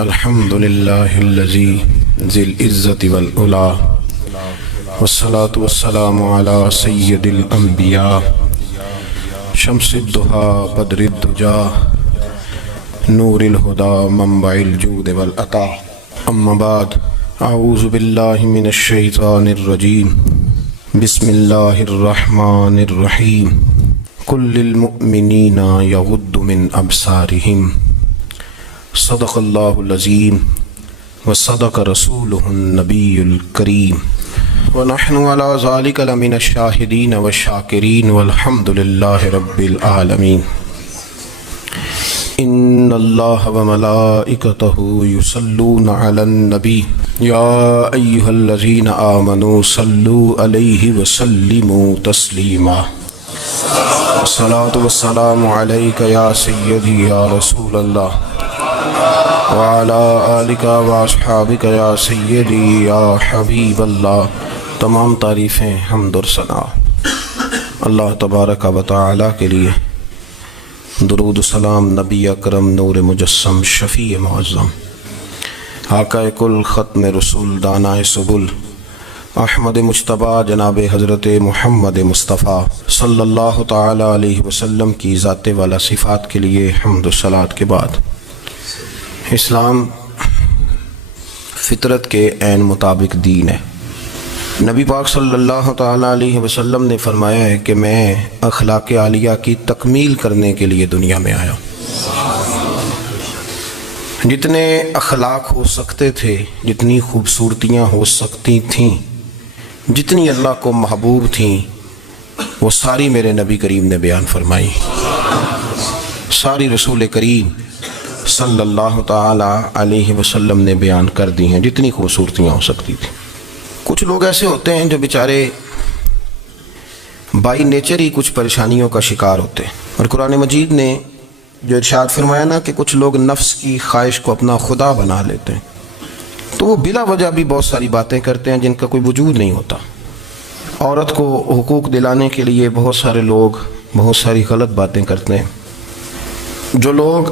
الحمد للہ الذی ذی العزت والعلا والصلاة والسلام علی سید الانبیاء شمس الضحیٰ بدر الدجا نور الہدی منبع الجود والعطا اما بعد اعوذ باللہ من الشیطان الرجیم بسم اللہ الرحمن الرحیم قل للمؤمنین یغضوا من ابصارہم صدق اللہ العظیم وصدق رسولہ النبی الکریم ونحن علی ذلک لمن الشاہدین والشاکرین والحمد للہ رب العالمین ان اللہ وملائکتہ یصلون علی النبی یا ایہا الذین آمنوا صلوا علیہ وسلموا تسلیما الصلاة والسلام علیک یا سیدی یا رسول اللہ وعلى آلک واصحابک یا سیدی یا حبیب اللہ۔ تمام تعریفیں حمد و ثنا اللہ تبارک و تعالی کے لیے، درود و سلام نبی اکرم نور مجسم شفیع معظم آقا کل ختم رسول دانائے سبل احمد مجتبیٰ جناب حضرت محمد مصطفیٰ صلی اللہ تعالی علیہ وسلم کی ذات والا صفات کے لیے حمد و صلوات کے بعد، اسلام فطرت کے عین مطابق دین ہے۔ نبی پاک صلی اللہ تعالی علیہ وسلم نے فرمایا ہے کہ میں اخلاق عالیہ کی تکمیل کرنے کے لیے دنیا میں آیا ہوں۔ جتنے اخلاق ہو سکتے تھے، جتنی خوبصورتیاں ہو سکتی تھیں، جتنی اللہ کو محبوب تھیں، وہ ساری میرے نبی کریم نے بیان فرمائی، ساری رسول کریم صلی اللہ تعالی علیہ وسلم نے بیان کر دی ہیں، جتنی خوبصورتیاں ہو سکتی تھیں۔ کچھ لوگ ایسے ہوتے ہیں جو بیچارے بائی نیچر ہی کچھ پریشانیوں کا شکار ہوتے ہیں، اور قرآن مجید نے جو ارشاد فرمایا نا کہ کچھ لوگ نفس کی خواہش کو اپنا خدا بنا لیتے ہیں، تو وہ بلا وجہ بھی بہت ساری باتیں کرتے ہیں جن کا کوئی وجود نہیں ہوتا۔ عورت کو حقوق دلانے کے لیے بہت سارے لوگ بہت ساری غلط باتیں کرتے ہیں۔ جو لوگ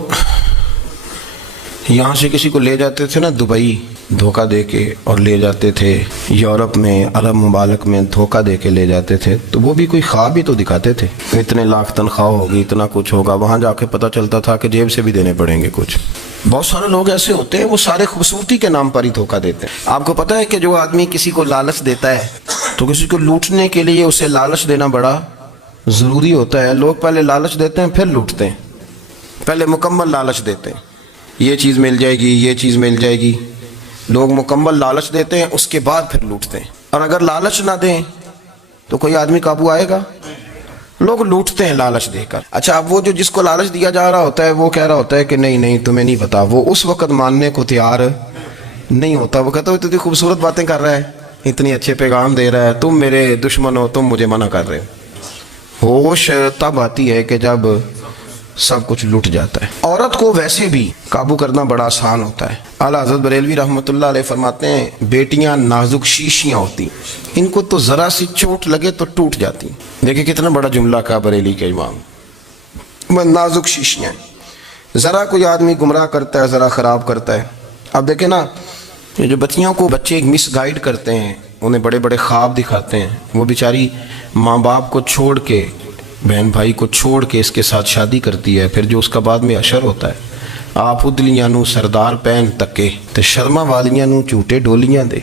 یہاں سے کسی کو لے جاتے تھے نا دبئی دھوکہ دے کے، اور لے جاتے تھے یورپ میں، عرب ممالک میں دھوکہ دے کے لے جاتے تھے، تو وہ بھی کوئی خواب ہی تو دکھاتے تھے، اتنے لاکھ تنخواہ ہوگی، اتنا کچھ ہوگا۔ وہاں جا کے پتہ چلتا تھا کہ جیب سے بھی دینے پڑیں گے کچھ۔ بہت سارے لوگ ایسے ہوتے ہیں، وہ سارے خوبصورتی کے نام پر ہی دھوکہ دیتے ہیں۔ آپ کو پتہ ہے کہ جو آدمی کسی کو لالچ دیتا ہے تو کسی کو لوٹنے کے لیے اسے لالچ دینا بڑا ضروری ہوتا ہے۔ لوگ پہلے لالچ دیتے ہیں، پھر لوٹتے ہیں۔ پہلے مکمل لالچ دیتے ہیں، یہ چیز مل جائے گی، یہ چیز مل جائے گی۔ لوگ مکمل لالچ دیتے ہیں، اس کے بعد پھر لوٹتے ہیں۔ اور اگر لالچ نہ دیں تو کوئی آدمی قابو آئے گا؟ لوگ لوٹتے ہیں لالچ دے کر۔ اچھا، اب وہ جو جس کو لالچ دیا جا رہا ہوتا ہے وہ کہہ رہا ہوتا ہے کہ نہیں نہیں تمہیں نہیں پتا، وہ اس وقت ماننے کو تیار نہیں ہوتا۔ وہ کہتا ہے اتنی خوبصورت باتیں کر رہا ہے، اتنی اچھے پیغام دے رہا ہے، تم میرے دشمن ہو، تم مجھے منع کر رہے ہو۔ ہوش تب آتی ہے کہ جب سب کچھ لٹ جاتا ہے۔ عورت کو ویسے بھی قابو کرنا بڑا آسان ہوتا ہے۔ اعلیٰ حضرت بریلوی رحمۃ اللہ علیہ فرماتے ہیں بیٹیاں نازک شیشیاں ہوتی، ان کو تو ذرا سی چوٹ لگے تو ٹوٹ جاتی۔ دیکھیں کتنا بڑا جملہ کہا بریلی کے امام، نازک شیشیاں۔ ذرا کوئی آدمی گمراہ کرتا ہے، ذرا خراب کرتا ہے۔ اب دیکھیں نا، یہ جو بچیوں کو بچے مس گائیڈ کرتے ہیں، انہیں بڑے بڑے خواب دکھاتے ہیں، وہ بیچاری ماں باپ کو چھوڑ کے، بہن بھائی کو چھوڑ کے اس کے ساتھ شادی کرتی ہے، پھر جو اس کا بعد میں اشر ہوتا ہے، آپ ادلیاں نو سردار پہن تکے تے شرما والیاں نو جھوٹے ڈولیاں دے۔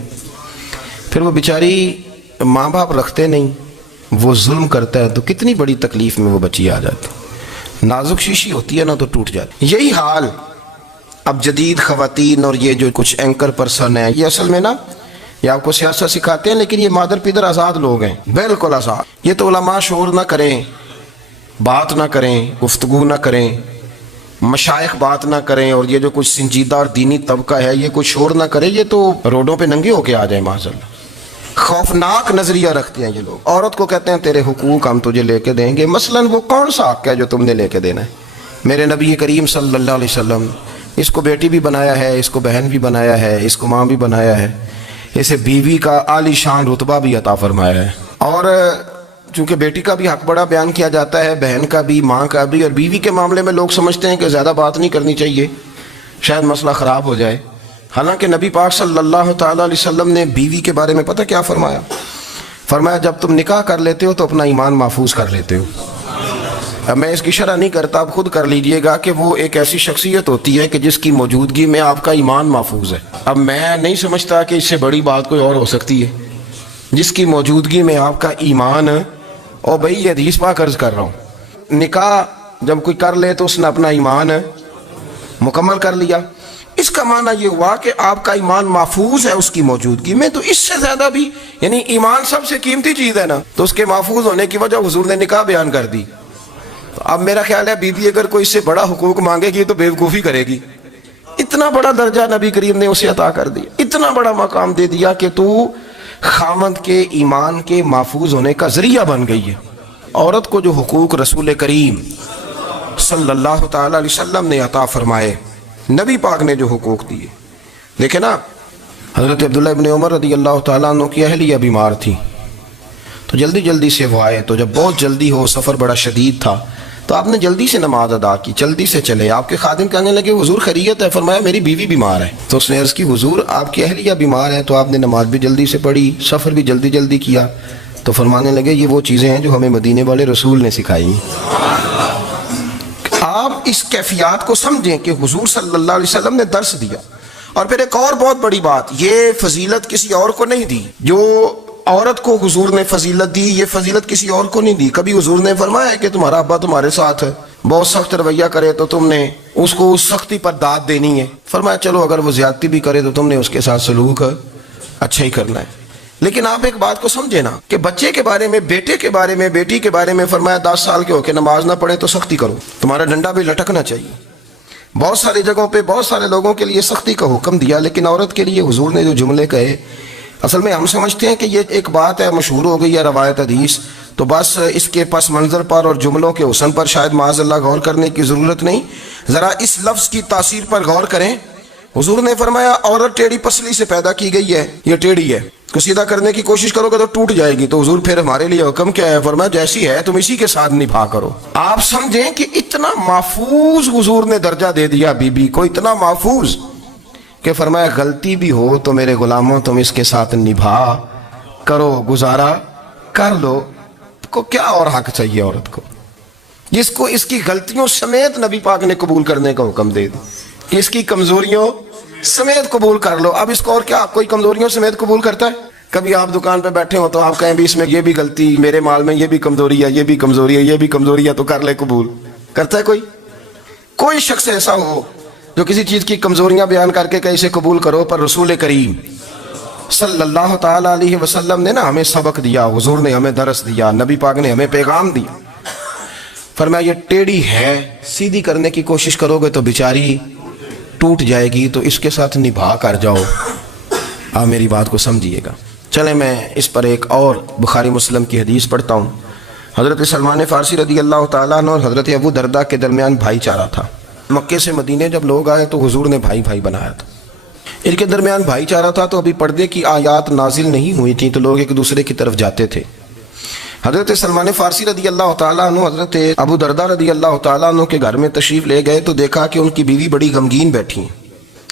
پھر وہ بیچاری ماں باپ رکھتے نہیں، وہ ظلم کرتا ہے، تو کتنی بڑی تکلیف میں وہ بچی آ جاتی۔ نازک شیشی ہوتی ہے نا تو ٹوٹ جاتی۔ یہی حال اب جدید خواتین اور یہ جو کچھ اینکر پرسن ہیں، یہ اصل میں نا یہ آپ کو سیاست سکھاتے ہیں، لیکن یہ مادر پیدر آزاد لوگ ہیں، بالکل آزاد۔ یہ تو علماء شور نہ کریں، بات نہ کریں، گفتگو نہ کریں، مشائخ بات نہ کریں، اور یہ جو کچھ سنجیدہ اور دینی طبقہ ہے یہ کچھ شور نہ کرے، یہ تو روڈوں پہ ننگے ہو کے آ جائیں معاذ اللہ۔ خوفناک نظریہ رکھتے ہیں یہ لوگ۔ عورت کو کہتے ہیں تیرے حقوق ہم تجھے لے کے دیں گے۔ مثلاً وہ کون سا حق ہے جو تم نے لے کے دینا ہے؟ میرے نبی کریم صلی اللہ علیہ وسلم اس کو بیٹی بھی بنایا ہے، اس کو بہن بھی بنایا ہے، اس کو ماں بھی بنایا ہے، اسے بیوی کا عالی شان رتبہ بھی عطا فرمایا ہے۔ اور چونکہ بیٹی کا بھی حق بڑا بیان کیا جاتا ہے، بہن کا بھی، ماں کا بھی، اور بیوی کے معاملے میں لوگ سمجھتے ہیں کہ زیادہ بات نہیں کرنی چاہیے، شاید مسئلہ خراب ہو جائے. حالانکہ نبی پاک صلی اللہ تعالیٰ علیہ وسلم نے بیوی کے بارے میں پتہ کیا فرمایا؟ فرمایا جب تم نکاح کر لیتے ہو تو اپنا ایمان محفوظ کر لیتے ہو. اب میں اس کی شرح نہیں کرتا، آپ خود کر لیجئے گا کہ وہ ایک ایسی شخصیت ہوتی ہے کہ جس کی موجودگی میں آپ کا ایمان محفوظ ہے. اب میں نہیں سمجھتا کہ اس سے بڑی بات کوئی اور ہو سکتی ہے. جس کی موجودگی میں آپ کا ایمان، اور بھائی یہ حدیث پاک عرض کر رہا ہوں، نکاح جب کوئی کر لے تو اس نے اپنا ایمان مکمل کر لیا. اس کا معنی یہ ہوا کہ آپ کا ایمان محفوظ ہے اس کی موجودگی میں. تو اس سے زیادہ بھی، یعنی ایمان سب سے قیمتی چیز ہے نا، تو اس کے محفوظ ہونے کی وجہ حضور نے نکاح بیان کر دی. تو اب میرا خیال ہے بیوی اگر کوئی اس سے بڑا حقوق مانگے گی تو بیوقوفی کرے گی. اتنا بڑا درجہ نبی کریم نے اسے عطا کر دیا، اتنا بڑا مقام دے دیا کہ تو خاوند کے ایمان کے محفوظ ہونے کا ذریعہ بن گئی ہے. عورت کو جو حقوق رسول کریم صلی اللہ تعالی علیہ وسلم نے عطا فرمائے، نبی پاک نے جو حقوق دیے، دیکھیں نا، حضرت عبداللہ ابن عمر رضی اللہ تعالیٰ عنہ کی اہلیہ بیمار تھی تو جلدی جلدی سے وہ آئے. تو جب بہت جلدی ہو، سفر بڑا شدید تھا، تو آپ نے جلدی سے نماز ادا کی، جلدی سے چلے. آپ کے خادم کہنے لگے حضور خیریت ہے؟ فرمایا میری بیوی بیمار ہے. تو اس نے عرض کی حضور آپ کی اہلیہ بیمار ہے. تو آپ نے نماز بھی جلدی سے پڑھی، سفر بھی جلدی جلدی کیا. تو فرمانے لگے یہ وہ چیزیں ہیں جو ہمیں مدینے والے رسول نے سکھائی. آپ اس کیفیات کو سمجھیں کہ حضور صلی اللہ علیہ وسلم نے درس دیا. اور پھر ایک اور بہت بڑی بات، یہ فضیلت کسی اور کو نہیں دی. جو عورت کو حضور نے فضیلت دی، یہ فضیلت کسی اور کو نہیں دی. کبھی حضور نے فرمایا ہے کہ تمہارا ابا تمہارے ساتھ ہے، بہت سخت رویہ کرے تو تم نے اس کو اس سختی پر داد دینی ہے. فرمایا چلو اگر وہ زیادتی بھی کرے تو تم نے اس کے ساتھ سلوک اچھا ہی کرنا ہے. لیکن آپ ایک بات کو سمجھے نا کہ بچے کے بارے میں، بیٹے کے بارے میں، بیٹی کے بارے میں فرمایا 10 سال کے ہو کے نماز نہ پڑھے تو سختی کرو، تمہارا ڈنڈا بھی لٹکنا چاہیے. بہت ساری جگہوں پہ بہت سارے لوگوں کے لیے سختی کا حکم دیا، لیکن عورت کے لیے حضور نے جو جملے کہے، اصل میں ہم سمجھتے ہیں کہ یہ ایک بات ہے، مشہور ہو گئی ہے روایت حدیث، تو بس اس کے پس منظر پر اور جملوں کے حسن پر شاید معاذ اللہ غور کرنے کی ضرورت نہیں. ذرا اس لفظ کی تاثیر پر غور کریں. حضور نے فرمایا عورت ٹیڑھی پسلی سے پیدا کی گئی ہے، یہ ٹیڑھی ہے، کو سیدھا کرنے کی کوشش کرو گے تو ٹوٹ جائے گی. تو حضور پھر ہمارے لیے حکم کیا ہے؟ فرمایا جیسی ہے تم اسی کے ساتھ نبھا کرو. آپ سمجھیں کہ اتنا محفوظ حضور نے درجہ دے دیا بی بی کو، اتنا محفوظ کہ فرمایا غلطی بھی ہو تو میرے غلاموں تم اس کے ساتھ نبھا کرو، گزارا کر لو. کو کیا اور حق چاہیے عورت کو، جس کو اس کی غلطیوں سمیت نبی پاک نے قبول کرنے کا حکم دے دی کہ اس کی کمزوریوں سمیت قبول کر لو. اب اس کو اور کیا کوئی کمزوریوں سمیت قبول کرتا ہے؟ کبھی آپ دکان پہ بیٹھے ہو تو آپ کہیں بھی اس میں یہ بھی غلطی، میرے مال میں یہ بھی کمزوری ہے، یہ بھی کمزوری ہے، یہ بھی کمزوری ہے، تو کر لے قبول. کرتا ہے کوئی؟ کوئی شخص ایسا ہو جو کسی چیز کی کمزوریاں بیان کر کے کہ اسے قبول کرو؟ پر رسول کریم صلی اللہ تعالی علیہ وسلم نے نا ہمیں سبق دیا، حضور نے ہمیں درس دیا، نبی پاک نے ہمیں پیغام دیا. فرمایا یہ ٹیڑھی ہے، سیدھی کرنے کی کوشش کرو گے تو بیچاری ٹوٹ جائے گی، تو اس کے ساتھ نبھا کر جاؤ. آپ میری بات کو سمجھیے گا. چلیں میں اس پر ایک اور بخاری مسلم کی حدیث پڑھتا ہوں. حضرت سلمان فارسی رضی اللہ تعالیٰ عنہ اور حضرت ابو درداء کے درمیان بھائی چارہ تھا. مکے سے مدینے جب لوگ آئے تو حضور نے بھائی بھائی بنایا تھا. ان کے درمیان بھائی چارہ تھا تو ابھی پردے کی آیات نازل نہیں ہوئی تھیں، تو لوگ ایک دوسرے کی طرف جاتے تھے. حضرت سلمان فارسی رضی اللہ تعالیٰ عنہ حضرت ابو درداء رضی اللہ تعالیٰ عنہ کے گھر میں تشریف لے گئے تو دیکھا کہ ان کی بیوی بڑی غمگین بیٹھی ہیں.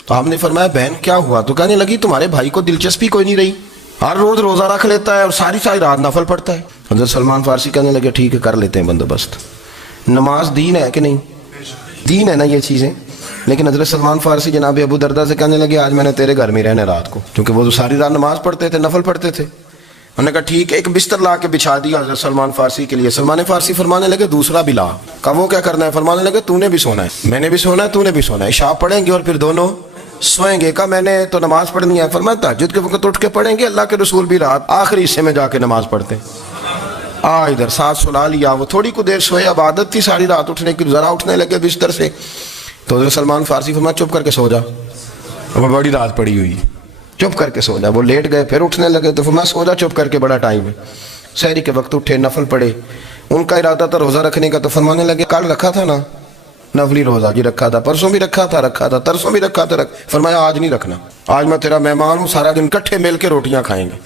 تو ہم نے فرمایا بہن کیا ہوا؟ تو کہنے لگی تمہارے بھائی کو دلچسپی کوئی نہیں رہی، ہر روز روزہ رکھ لیتا ہے اور ساری رات نفل پڑھتا ہے. حضرت سلمان فارسی کہنے لگے ٹھیک ہے کر لیتے ہیں بندوبست. نماز دین ہے کہ نہیں؟ دین ہے نا یہ چیزیں. لیکن حضرت سلمان فارسی جناب ابو درداء سے کہنے لگے آج میں نے تیرے گھر میں رہنا رات کو، کیونکہ وہ تو ساری رات نماز پڑھتے تھے، نفل پڑھتے تھے. انہوں نے کہا ٹھیک ہے. ایک بستر لا کے بچھا دیا حضرت سلمان فارسی کے لیے. سلمان فارسی فرمانے لگے دوسرا بھی لا. کہا وہ کیا کرنا ہے؟ فرمانے لگے تو نے بھی سونا ہے، میں نے بھی سونا ہے، تو نے بھی سونا ہے. عشاء پڑھیں گے اور پھر دونوں سوئیں گے. کہا میں نے تو نماز پڑھنی ہے. فرمایا تہجد کے وقت اٹھ کے پڑھیں گے، اللہ کے رسول بھی رات آخری حصے میں جا کے نماز پڑھتے. ادھر ساتھ سلا لیا. وہ تھوڑی کو دیر سوئے، اب عادت تھی ساری رات اٹھنے کی، ذرا اٹھنے لگے بستر سے تو حضرت سلمان فارسی فرمایا چپ کر کے سو جا، وہ بڑی رات پڑی ہوئی، چپ کر کے سو جا. وہ لیٹ گئے، پھر اٹھنے لگے تو فرمایا سو جا چپ کر کے، بڑا ٹائم ہے. سحری کے وقت اٹھے، نفل پڑھے. ان کا ارادہ تھا روزہ رکھنے کا، تو فرمانے لگے کل رکھا تھا نا نفلی روزہ؟ جی رکھا تھا. پرسوں بھی رکھا تھا، ترسوں بھی رکھا تھا. فرمایا آج نہیں رکھنا، آج میں تیرا مہمان ہوں، سارا دن کٹھے مل کے روٹیاں کھائیں گے،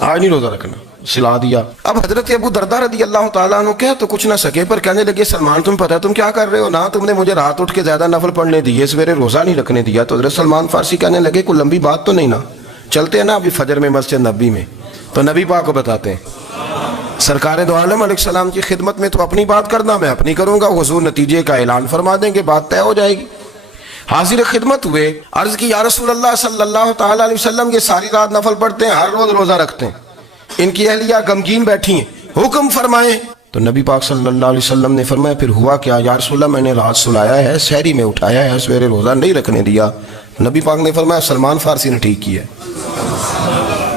آج نہیں روزہ رکھنا. سلا دیا۔ اب حضرت ابو درداء رضی اللہ تعالیٰ عنہ کہہ تو کچھ نہ سکے، پر کہنے لگے سلمان تم پتہ ہے تم کیا کر رہے ہو، نہ تم نے مجھے رات اٹھ کے زیادہ نفل پڑھنے دیے، سویرے روزہ نہیں رکھنے دیا۔ تو حضرت سلمان فارسی کہنے لگے کوئی لمبی بات تو نہیں نا، چلتے ہیں نا ابھی فجر میں مسجد نبی میں، تو نبی پاک کو بتاتے ہیں سرکار دو عالم علیہ السلام کی خدمت میں تو اپنی بات کرنا، میں اپنی کروں گا، حضور نتیجے کا اعلان فرما دیں گے، بات طے ہو جائے گی۔ حاضر خدمت ہوئے، عرض کی یا رسول اللہ صلی اللہ تعالیٰ علیہ وسلم، یہ ساری رات نفل پڑھتے ہیں، ہر روز روزہ رکھتے ہیں، ان کی اہلیہ غمگین بیٹھی ہیں، حکم فرمائیں۔ تو نبی پاک صلی اللہ علیہ وسلم نے فرمایا پھر ہوا کیا؟ یا رسول اللہ میں نے رات سلایا ہے، سحری میں اٹھایا ہے، سویرے روزہ نہیں رکھنے دیا۔ نبی پاک نے فرمایا سلمان فارسی نے ٹھیک کیا،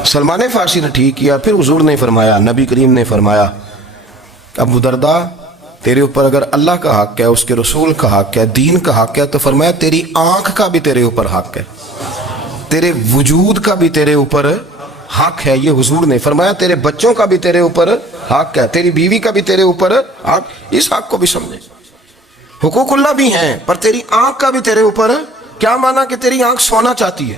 سلمان فارسی نے ٹھیک کیا۔ پھر حضور نے فرمایا، نبی کریم نے فرمایا ابو درداء تیرے اوپر اگر اللہ کا حق ہے، اس کے رسول کا حق ہے، دین کا حق ہے، تو فرمایا تیری آنکھ کا بھی تیرے اوپر حق ہے، تیرے وجود کا بھی تیرے اوپر حق ہے۔ یہ حضور نے فرمایا تیرے بچوں کا بھی تیرے اوپر حق ہے، تیری بیوی کا بھی تیرے اوپر حق۔ اس حق کو بھی سمجھے، حقوق اللہ بھی ہیں، پر تیری آنکھ کا بھی تیرے اوپر کیا مانا کہ تیری آنکھ سونا چاہتی ہے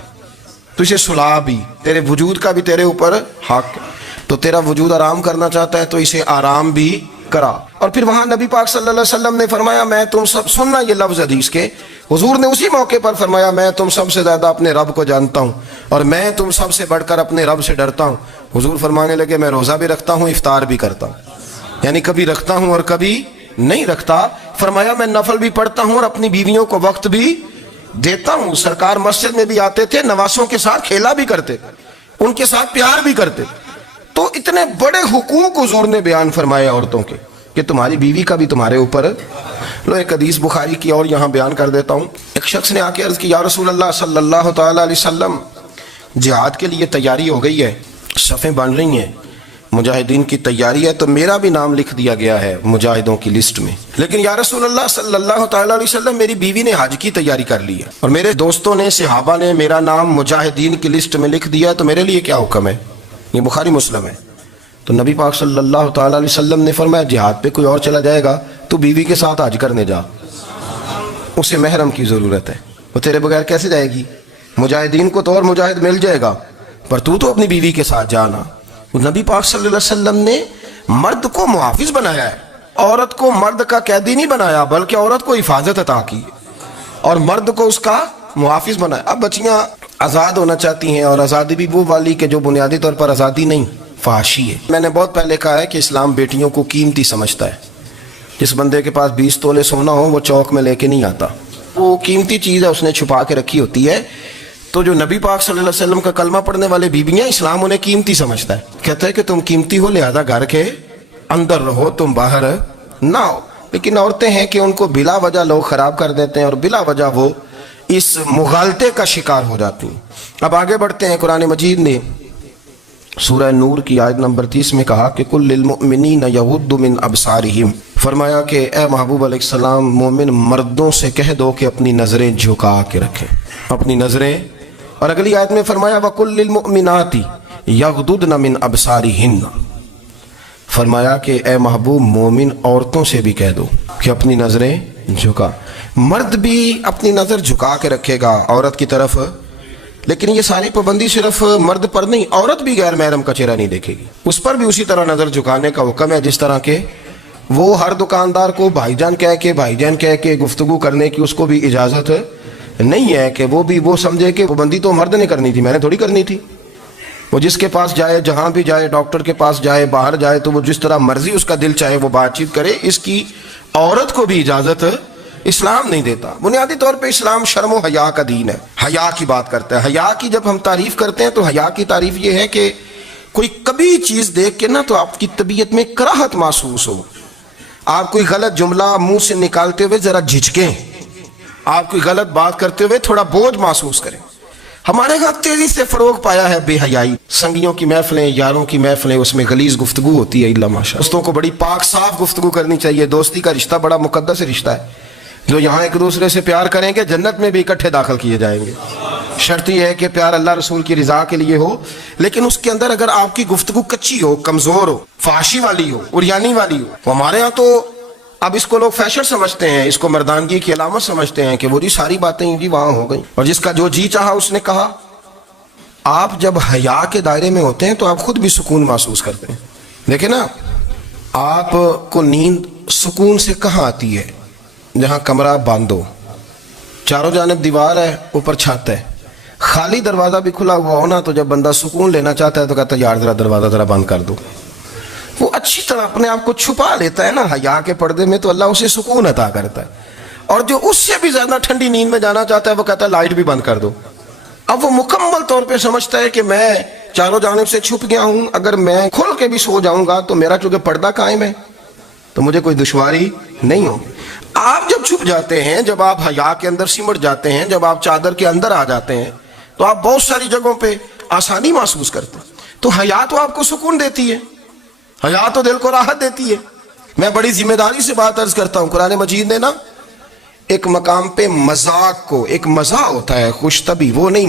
تو اسے سلا بھی، تیرے وجود کا بھی تیرے اوپر حق ہے، تو تیرا وجود آرام کرنا چاہتا ہے تو اسے آرام بھی کرا۔ اور پھر وہاں نبی پاک صلی اللہ علیہ وسلم نے فرمایا میں تم سب، سننا یہ لفظ حدیث کے، حضور نے اسی موقع پر فرمایا میں تم سب سے زیادہ اپنے رب کو جانتا ہوں اور میں تم سب سے بڑھ کر اپنے رب سے ڈرتا ہوں۔ حضور فرمانے لگے میں روزہ بھی رکھتا ہوں، افطار بھی کرتا ہوں، یعنی کبھی رکھتا ہوں اور کبھی نہیں رکھتا۔ فرمایا میں نفل بھی پڑھتا ہوں اور اپنی بیویوں کو وقت بھی دیتا ہوں۔ سرکار مسجد میں بھی آتے تھے، نواسوں کے ساتھ کھیلا بھی کرتے، ان کے ساتھ پیار بھی کرتے۔ تو اتنے بڑے حقوق حضور نے بیان فرمائے عورتوں کے کہ تمہاری بیوی کا بھی تمہارے اوپر۔ لو ایک حدیث بخاری کی اور یہاں بیان کر دیتا ہوں۔ ایک شخص نے آ کے عرض کی یا رسول اللہ صلی اللہ تعالیٰ علیہ وسلم، جہاد کے لیے تیاری ہو گئی ہے، صفیں بن رہی ہیں، مجاہدین کی تیاری ہے، تو میرا بھی نام لکھ دیا گیا ہے مجاہدوں کی لسٹ میں، لیکن یا رسول اللہ صلی اللہ تعالیٰ علیہ وسلم میری بیوی نے حج کی تیاری کر لی ہے اور میرے دوستوں نے، صحابہ نے میرا نام مجاہدین کی لسٹ میں لکھ دیا، تو میرے لیے کیا حکم ہے؟ یہ بخاری مسلم ہے۔ تو نبی پاک صلی اللہ تعالیٰ علیہ وسلم نے فرمایا جہاد پہ کوئی اور چلا جائے گا تو بیوی کے ساتھ حج کرنے جا، اسے محرم کی ضرورت ہے، وہ تیرے بغیر کیسے جائے گی؟ مجاہدین کو تو اور مجاہد مل جائے گا، پر تو اپنی بیوی کے ساتھ جانا۔ نبی پاک صلی اللہ علیہ وسلم نے مرد کو محافظ بنایا ہے، عورت کو مرد کا قیدی نہیں بنایا، بلکہ عورت کو حفاظت عطا کی اور مرد کو اس کا محافظ بنایا۔ اب بچیاں آزاد ہونا چاہتی ہیں، اور آزادی بھی وہ والی کہ جو بنیادی طور پر آزادی نہیں، فحاشی ہے۔ میں نے بہت پہلے کہا ہے کہ اسلام بیٹیوں کو قیمتی سمجھتا ہے۔ جس بندے کے پاس 20 تولے سونا ہو وہ چوک میں لے کے نہیں آتا، وہ قیمتی چیز ہے، اس نے چھپا کے رکھی ہوتی ہے۔ تو جو نبی پاک صلی اللہ علیہ وسلم کا کلمہ پڑھنے والے بیویاں، اسلام انہیں قیمتی سمجھتا ہے، کہتا ہے کہ تم قیمتی ہو لہذا گھر کے اندر رہو، تم باہر نہ ہو۔ لیکن عورتیں ہیں کہ ان کو بلا وجہ لوگ خراب کر دیتے ہیں اور بلا وجہ وہ اس مغالطے کا شکار ہو جاتی ہیں۔ اب آگے بڑھتے ہیں۔ قرآن مجید نے سورہ نور کی آیت نمبر 30 میں کہا کہ کل للمؤمنین یغضوا من ابصارہم، فرمایا کہ اے محبوب علیہ السلام مومن مردوں سے کہہ دو کہ اپنی نظریں جھکا کے رکھیں، اپنی نظریں۔ اور اگلی آیت میں فرمایا وَقُلْ لِلْمُؤْمِنَاتِ يَغْضُضْنَ مِنْ أَبْصَارِهِنَّ، فرمایا کہ اے محبوب مومن عورتوں سے بھی کہہ دو کہ اپنی نظریں جھکا۔ مرد بھی اپنی نظر جھکا کے رکھے گا عورت کی طرف، لیکن یہ ساری پابندی صرف مرد پر نہیں، عورت بھی غیر محرم کا چہرہ نہیں دیکھے گی، اس پر بھی اسی طرح نظر جھکانے کا حکم ہے، جس طرح کہ وہ ہر دکاندار کو بھائی جان کہہ کے گفتگو کرنے کی اس کو بھی اجازت نہیں ہے کہ وہ بھی وہ سمجھے کہ پابندی تو مرد نے کرنی تھی، میں نے تھوڑی کرنی تھی۔ وہ جس کے پاس جائے، جہاں بھی جائے، ڈاکٹر کے پاس جائے، باہر جائے، تو وہ جس طرح مرضی اس کا دل چاہے وہ بات چیت کرے، اس کی عورت کو بھی اجازت اسلام نہیں دیتا۔ بنیادی طور پہ اسلام شرم و حیا کا دین ہے، حیا کی بات کرتا ہے۔ حیا کی جب ہم تعریف کرتے ہیں تو حیا کی تعریف یہ ہے کہ کوئی کبھی چیز دیکھ کے نا تو آپ کی طبیعت میں کراہت محسوس ہو، آپ کوئی غلط جملہ منہ سے نکالتے ہوئے ذرا جھجکیں، آپ کوئی غلط بات کرتے ہوئے تھوڑا بوجھ محسوس کریں۔ ہمارے ہاں تیزی سے فروغ پایا ہے بے حیائی، سنگیوں کی محفلیں، یاروں کی محفلیں، اس میں غلیظ گفتگو ہوتی ہے، الا ماشاء۔ دوستوں کو بڑی پاک صاف گفتگو کرنی چاہیے، دوستی کا رشتہ بڑا مقدس رشتہ ہے، جو یہاں ایک دوسرے سے پیار کریں گے جنت میں بھی اکٹھے داخل کیے جائیں گے۔ شرط یہ ہے کہ پیار اللہ رسول کی رضا کے لیے ہو، لیکن اس کے اندر اگر آپ کی گفتگو کچی ہو، کمزور ہو، فحاشی والی ہو، عریانی والی ہو، ہمارے ہاں تو اب اس کو لوگ فیشن سمجھتے ہیں، اس کو مردانگی کی علامت سمجھتے ہیں کہ وہ جی ساری باتیں جی وہاں ہو گئیں، اور جس کا جو جی چاہا اس نے کہا۔ آپ جب حیا کے دائرے میں ہوتے ہیں تو آپ خود بھی سکون محسوس کرتے ہیں. دیکھیں نا, آپ کو نیند سکون سے کہاں آتی ہے؟ جہاں کمرہ بند ہو, چاروں جانب دیوار ہے, اوپر چھت ہے, خالی دروازہ بھی کھلا ہوا ہونا تو جب بندہ سکون لینا چاہتا ہے تو کہتا ہے یار ذرا دروازہ ذرا بند کر دو. وہ اچھی طرح اپنے آپ کو چھپا لیتا ہے نا حیا کے پردے میں, تو اللہ اسے سکون عطا کرتا ہے. اور جو اس سے بھی زیادہ ٹھنڈی نیند میں جانا چاہتا ہے وہ کہتا ہے لائٹ بھی بند کر دو. اب وہ مکمل طور پہ سمجھتا ہے کہ میں چاروں جانب سے چھپ گیا ہوں, اگر میں کھل کے بھی سو جاؤں گا تو میرا چونکہ پردہ قائم ہے تو مجھے کوئی دشواری نہیں ہوگی. آپ جب چھپ جاتے ہیں, جب آپ حیا کے اندر سمٹ جاتے ہیں, جب آپ چادر کے اندر آ جاتے ہیں تو آپ بہت ساری جگہوں پہ آسانی محسوس کرتے ہیں. تو حیا تو آپ کو سکون دیتی ہے, حیا تو دل کو راحت دیتی ہے. میں بڑی ذمہ داری سے بات عرض کرتا ہوں, قرآن مجید نے نا ایک مقام پہ مذاق کو, ایک مزاح ہوتا ہے خوش طبی, وہ نہیں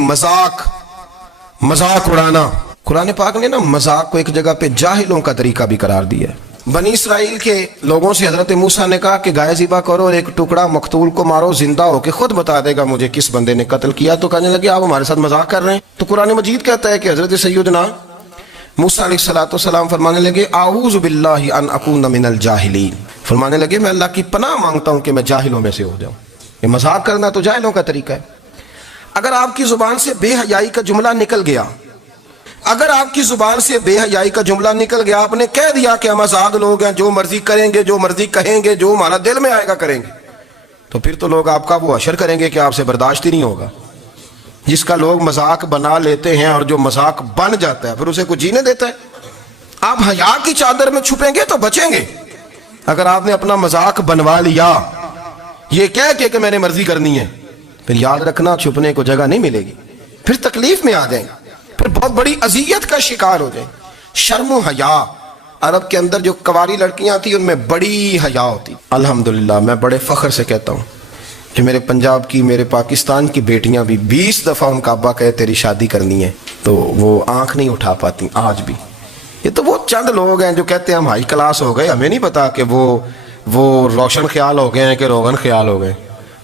مذاق اڑانا. قرآن پاک نے نا مذاق کو ایک جگہ پہ جاہلوں کا طریقہ بھی قرار دیا ہے. بنی اسرائیل کے لوگوں سے حضرت موسیٰ نے کہا کہ گائے ذبح کرو اور ایک ٹکڑا مقتول کو مارو, زندہ ہو کے خود بتا دے گا مجھے کس بندے نے قتل کیا. تو کہنے لگے آپ ہمارے ساتھ مذاق کر رہے ہیں. تو قرآن مجید کہتا ہے کہ حضرت سیدنا موسیٰ علیہ السلام فرمانے لگے اعوذ باللہ ان اکون من الجاہلین, فرمانے لگے میں اللہ کی پناہ مانگتا ہوں کہ میں جاہلوں میں سے ہو جاؤں. یہ مذاق کرنا تو جاہلوں کا طریقہ ہے. اگر آپ کی زبان سے بے حیائی کا جملہ نکل گیا, اگر آپ کی زبان سے بے حیائی کا جملہ نکل گیا, آپ نے کہہ دیا کہ ہم آزاد لوگ ہیں, جو مرضی کریں گے, جو مرضی کہیں گے, جو ہمارا دل میں آئے گا کریں گے, تو پھر تو لوگ آپ کا وہ حشر کریں گے کہ آپ سے برداشت ہی نہیں ہوگا. جس کا لوگ مذاق بنا لیتے ہیں اور جو مذاق بن جاتا ہے پھر اسے کوئی جینے دیتا ہے. آپ حیا کی چادر میں چھپیں گے تو بچیں گے. اگر آپ نے اپنا مذاق بنوا لیا یہ کہہ کے کہ میں نے مرضی کرنی ہے, پھر یاد رکھنا چھپنے کو جگہ نہیں ملے گی, پھر تکلیف میں آ جائیں گے, پھر بہت بڑی اذیت کا شکار ہو جائیں. شرم و حیا, عرب کے اندر جو کنواری لڑکیاں تھیں ان میں بڑی حیا ہوتی. الحمدللہ میں بڑے فخر سے کہتا ہوں کہ میرے پنجاب کی, میرے پاکستان کی بیٹیاں بھی 20 دفعہ ان کا ابا کہے تیری شادی کرنی ہے تو وہ آنکھ نہیں اٹھا پاتی آج بھی. یہ تو وہ چند لوگ ہیں جو کہتے ہیں ہم ہائی کلاس ہو گئے, ہمیں نہیں پتا کہ وہ روشن خیال ہو گئے ہیں کہ روغن خیال ہو گئے,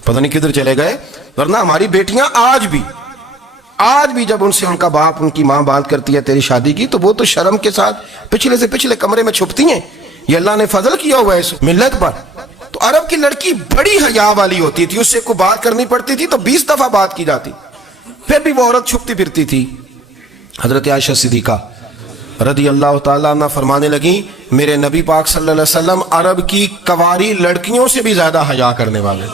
پتہ نہیں کدھر چلے گئے. ورنہ ہماری بیٹیاں آج بھی جب ان سے ان کا باپ, ان کی ماں بات کرتی ہے تیری شادی کی, تو وہ تو شرم کے ساتھ پچھلے سے پچھلے کمرے میں چھپتی ہیں. یہ اللہ نے فضل کیا ہوا ہے اس ملت پر. تو عرب کی لڑکی بڑی حیا والی ہوتی تھی, اس سے کوئی بات کرنی پڑتی تھی تو 20 دفعہ بات کی جاتی, پھر بھی وہ عورت چھپتی پھرتی تھی. حضرت عائشہ صدیقہ رضی اللہ تعالیٰ عنہ فرمانے لگیں میرے نبی پاک صلی اللہ علیہ وسلم عرب کی کنواری لڑکیوں سے بھی زیادہ حیا کرنے والے.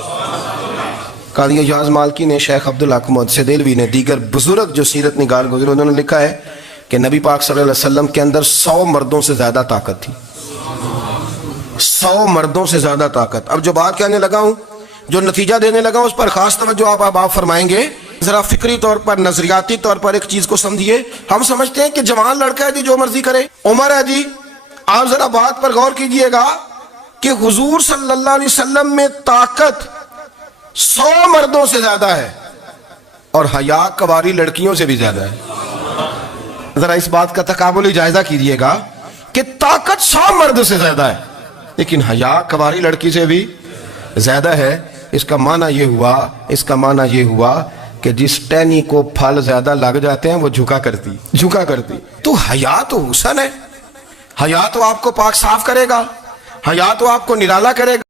قاضی اجاز مالکی نے, شیخ عبدالحق محدث دہلوی نے, دیگر بزرگ جو سیرت نگار گزرے انہوں نے لکھا ہے کہ نبی پاک صلی اللہ علیہ وسلم کے اندر 100 مردوں سے زیادہ طاقت تھی. 100 مردوں سے زیادہ طاقت. اب جو بات کہنے لگا ہوں, جو نتیجہ دینے لگا ہوں, اس پر خاص توجہ آپ فرمائیں گے. ذرا فکری طور پر, نظریاتی طور پر ایک چیز کو سمجھیے. ہم سمجھتے ہیں کہ جوان لڑکا ہے جی جو مرضی کرے, عمر ہے جی. آپ ذرا بات پر غور کیجئے گا کہ حضور صلی اللہ علیہ وسلم میں طاقت 100 مردوں سے زیادہ ہے اور حیا کنواری لڑکیوں سے بھی زیادہ ہے. ذرا اس بات کا تقابلی جائزہ کیجئے گا کہ طاقت 100 مرد سے زیادہ ہے لیکن حیا کنواری لڑکی سے بھی زیادہ ہے. اس کا معنی یہ ہوا کہ جس ٹہنی کو پھل زیادہ لگ جاتے ہیں وہ جھکا کرتی. تو حیا تو حسن ہے, حیا تو آپ کو پاک صاف کرے گا, حیا تو آپ کو نرالا کرے گا.